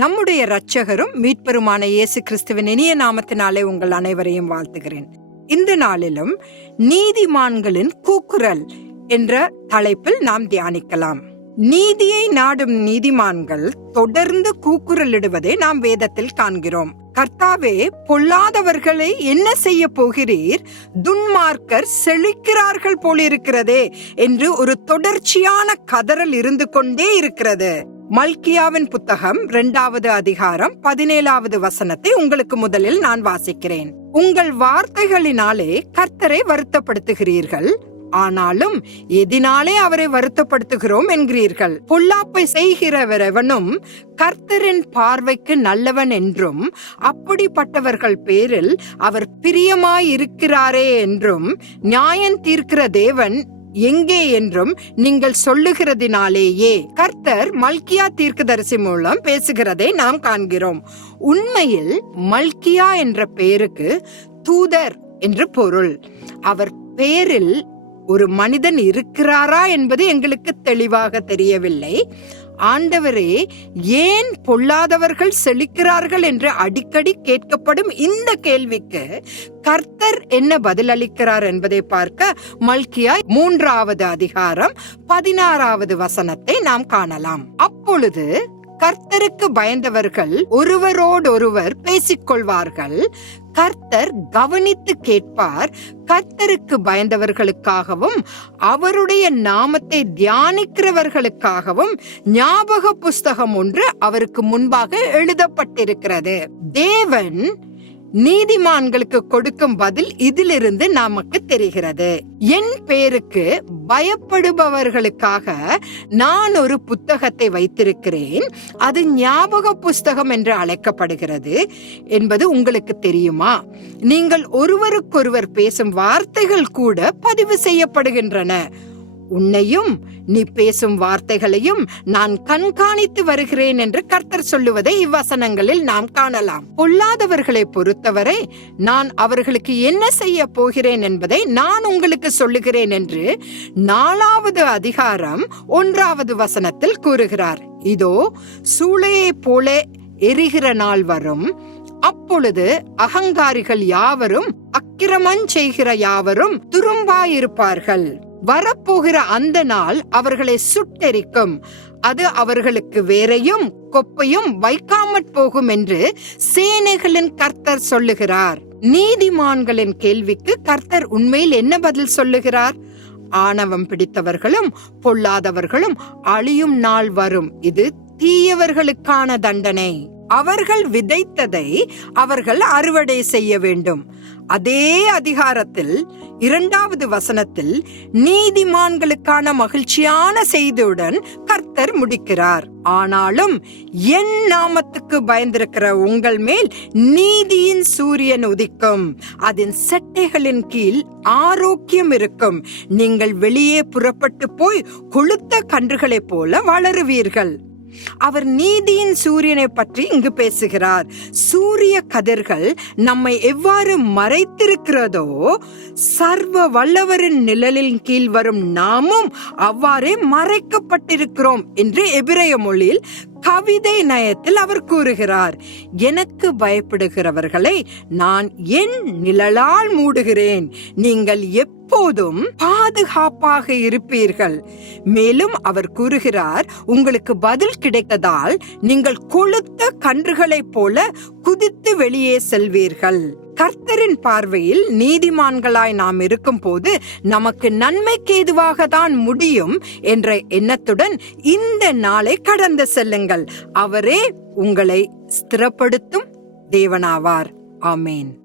நம்முடைய இரட்சகரும் மீட்பெருமான இயேசு கிறிஸ்துவின் இனிய நாமத்தினாலே உங்கள் அனைவரையும் வாழ்த்துகிறேன். இந்த நாளிலும் நீதிமான்களின் கூக்குரல் என்ற தலைப்பில் நாம் தியானிக்கலாம். நீதியை நாடும் நீதிமான்கள் தொடர்ந்து கூக்குரலிடுவதை நாம் வேதத்தில் காண்கிறோம். கர்த்தாவே பொல்லாதவர்களை என்ன செய்ய போகிறீர்? துன்மார்க்கர் செழிக்கிறார்கள் போலிருக்கிறதே என்று ஒரு தொடர்ச்சியான கதறல் இருந்து கொண்டே இருக்கிறது. மல்கியாவின் புத்தகம் இரண்டாவது அதிகாரம் பதினேழாவது வசனத்தை உங்களுக்கு முதலில் நான் வாசிக்கிறேன். உங்கள் வார்த்தைகளினாலே கர்த்தரை வருத்தப்படுத்துகிறீர்கள். ஆனாலும் எதினாலே அவரை வருத்தப்படுத்துகிறோம் என்கிறீர்கள். பொல்லாப்பை செய்கிறவரவனும் கர்த்தரின் பார்வைக்கு நல்லவன் என்றும் அப்படிப்பட்டவர்கள் பேரில் அவர் பிரியமாயிருக்கிறாரே என்றும் நியாயம் தீர்க்கிற தேவன் எங்கே என்றும் நீங்கள் சொல்லுகிறதினாலேயே கர்த்தர் மல்கியா தீர்க்கதரிசி மூலம் பேசுகிறதை நாம் காண்கிறோம். உண்மையில் மல்கியா என்ற பெயருக்கு தூதர் என்று பொருள். அவர் பெயரில் ஒரு மனிதன் இருக்கிறாரா என்பது எங்களுக்கு தெளிவாக தெரியவில்லை. ஆண்டவரே ஏன் பொல்லாதவர்கள் செழிக்கிறார்கள் என்று அடிக்கடி கேட்கப்படும் இந்த கேள்விக்கு கர்த்தர் என்ன பதிலளிக்கிறார் என்பதை பார்க்க மல்கியா மூன்றாவது அதிகாரம் பதினாறாவது வசனத்தை நாம் காணலாம். அப்பொழுது கர்த்தருக்கு பயந்தவர்கள் ஒருவரோடொருவர் பேசிக்கொள்வார்கள். கர்த்தர் கவனித்து கேட்பார். கர்த்தருக்கு பயந்தவர்களுக்காகவும் அவருடைய நாமத்தை தியானிக்கிறவர்களுக்காகவும் ஞாபக புஸ்தகம் ஒன்று அவருக்கு முன்பாக எழுதப்பட்டிருக்கிறது. தேவன் நீதிமான்களுக்கு கொடுக்கும் பதில் இதிலிருந்து நமக்கு தெரிகிறது. என் பேருக்கு பயப்படுபவர்களுக்காக நான் ஒரு புத்தகத்தை வைத்திருக்கிறேன். அது ஞாபக புஸ்தகம் என்று அழைக்கப்படுகிறது என்பது உங்களுக்கு தெரியுமா? நீங்கள் ஒருவருக்கொருவர் பேசும் வார்த்தைகள் கூட பதிவு செய்யப்படுகின்றன. உன்னையும் நீ பேசும் வார்த்தைகளையும் நான் கண்காணித்து வருகிறேன் என்று கர்த்தர் சொல்லுவதை இவ்வசனங்களில் நாம் காணலாம். பொல்லாதவர்களை பொறுத்தவரை நான் அவர்களுக்கு என்ன செய்ய போகிறேன் என்பதை நான் உங்களுக்கு சொல்லுகிறேன் என்று நாலாவது அதிகாரம் ஒன்றாவது வசனத்தில் கூறுகிறார். இதோ சூளையை போல எரிகிற நாள் வரும். அப்பொழுது அகங்காரிகள் யாவரும் அக்கிரமம் செய்கிற யாவரும் துரும்பாயிருப்பார்கள். வரப்போகிற அந்த நாள் அவர்களை சுட்டெரிக்கும். அது அவர்களுக்கு வேறையும் கொப்பையும் வைக்காமற் போகும் என்று சேனைகளின் கர்த்தர் சொல்லுகிறார். நீதிமான்களின் கேள்விக்கு கர்த்தர் உண்மையில் என்ன பதில் சொல்லுகிறார்? ஆணவம் பிடித்தவர்களும் பொல்லாதவர்களும் அழியும் நாள் வரும். இது தீயவர்களுக்கான தண்டனை. அவர்கள் விதைத்ததை அவர்கள் அறுவடை செய்ய வேண்டும். அதே அதிகாரத்தில் இரண்டாவது வசனத்தில் நீதிமான்களுக்கான மகிழ்ச்சியான செய்தியுடன் கர்த்தர் முடிக்கிறார். ஆனாலும் என் நாமத்துக்கு பயந்திருக்கிற உங்கள் மேல் நீதியின் சூரியன் உதிக்கும். அதன் செட்டைகளின் கீழ் ஆரோக்கியம் இருக்கும். நீங்கள் வெளியே புறப்பட்டு போய் கொளுத்த கன்றுகளைப் போல வளருவீர்கள். அவர் நீதியின் சூரியனை பற்றி இங்கு பேசுகிறார். சூரிய கதிர்கள் நம்மை எவ்வாறு மறைத்திருக்கிறதோ சர்வ வல்லவரின் நிழலின் கீழ் வரும் நாமும் அவ்வாறே மறைக்கப்பட்டிருக்கிறோம் என்று எபிரேய மொழியில் கவிதை நயத்தில் அவர் கூறுகிறார் எனக்கு பயப்படுகிறவர்களை நான் என் நிழலால் மூடுகிறேன். நீங்கள் எப்போதும் பாதுகாப்பாக இருப்பீர்கள். மேலும் அவர் கூறுகிறார் உங்களுக்கு பதில் கிடைத்ததால் நீங்கள் கொளுத்த கன்றுகளைப் போல குதித்து வெளியே செல்வீர்கள். கர்த்தரின் பார்வையில் நீதிமான்களாய் நாம் இருக்கும் போது நமக்கு நன்மைக்கு எதுவாக தான் முடியும் என்ற எண்ணத்துடன் இந்த நாளை கடந்து செல்லுங்கள். அவரே உங்களை ஸ்திரப்படுத்தும் தேவனாவார். ஆமேன்.